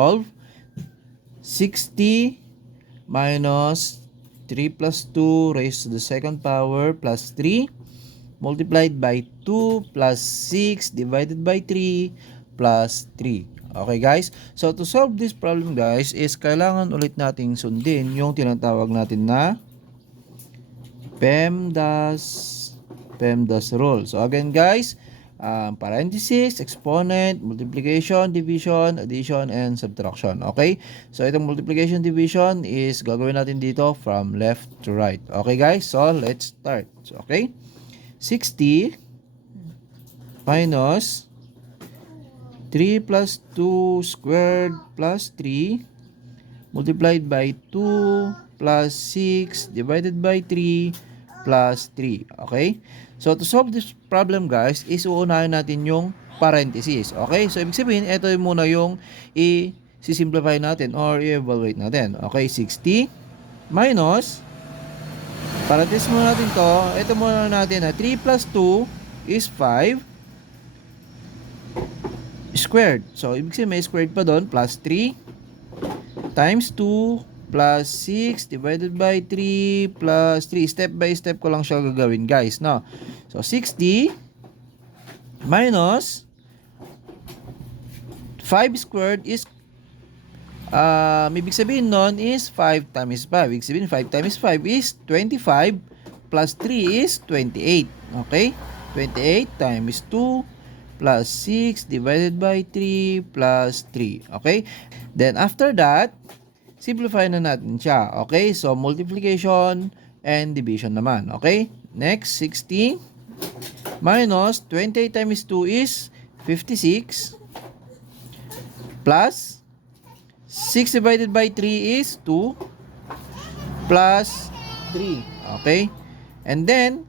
Solve 60 minus 3 plus 2 raised to the second power plus 3 multiplied by 2 plus 6 divided by 3 plus 3. Okay guys? So to solve this problem guys is kailangan ulit nating sundin yung tinatawag natin na PEMDAS rule. So again guys, parenthesis, exponent, multiplication, division, addition, and subtraction. Okay? So itong multiplication, division is gagawin natin dito from left to right. Okay guys? So let's start. So, okay? 60 minus 3 plus 2 squared plus 3 multiplied by 2 plus 6 divided by 3 plus 3. Okay? So, to solve this problem, guys, is uunahin natin yung parenthesis. Okay? So, ibig sabihin, ito yung muna yung i-simplify natin or i-evaluate natin. Okay? 60 minus, parenthesis muna natin to. Ito muna natin na 3 plus 2 is 5 squared. So, ibig sabihin, may squared pa doon, plus 3 times 2 plus 6 divided by 3 plus 3. Step by step ko lang siya gagawin guys, no? So 60 minus 5 squared is ibig sabihin nun is 5 times 5. Ibig sabihin 5 times 5 is 25 plus 3 is 28. Okay? 28 times 2 plus 6 divided by 3 plus 3. Okay? Then after that, simplify na natin siya. Okay? So, multiplication and division naman. Okay? Next, 60 minus 28 times 2 is 56 plus 6 divided by 3 is 2 plus 3. Okay? And then,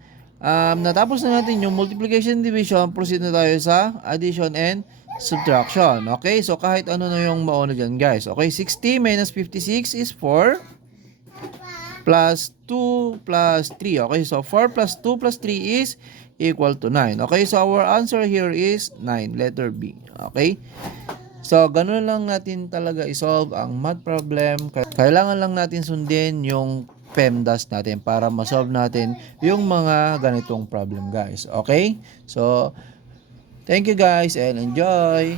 natapos na natin yung multiplication and division, proceed na tayo sa addition and subtraction. Okay? So, kahit ano na yung mauna dyan, guys. Okay? 60 minus 56 is 4 plus 2 plus 3. Okay? So, 4 plus 2 plus 3 is equal to 9. Okay? So, our answer here is 9. Letter B. Okay? So, ganun lang natin talaga isolve ang math problem. Kailangan lang natin sundin yung PEMDAS natin para masolve natin yung mga ganitong problem, guys. Okay? So, thank you guys and enjoy!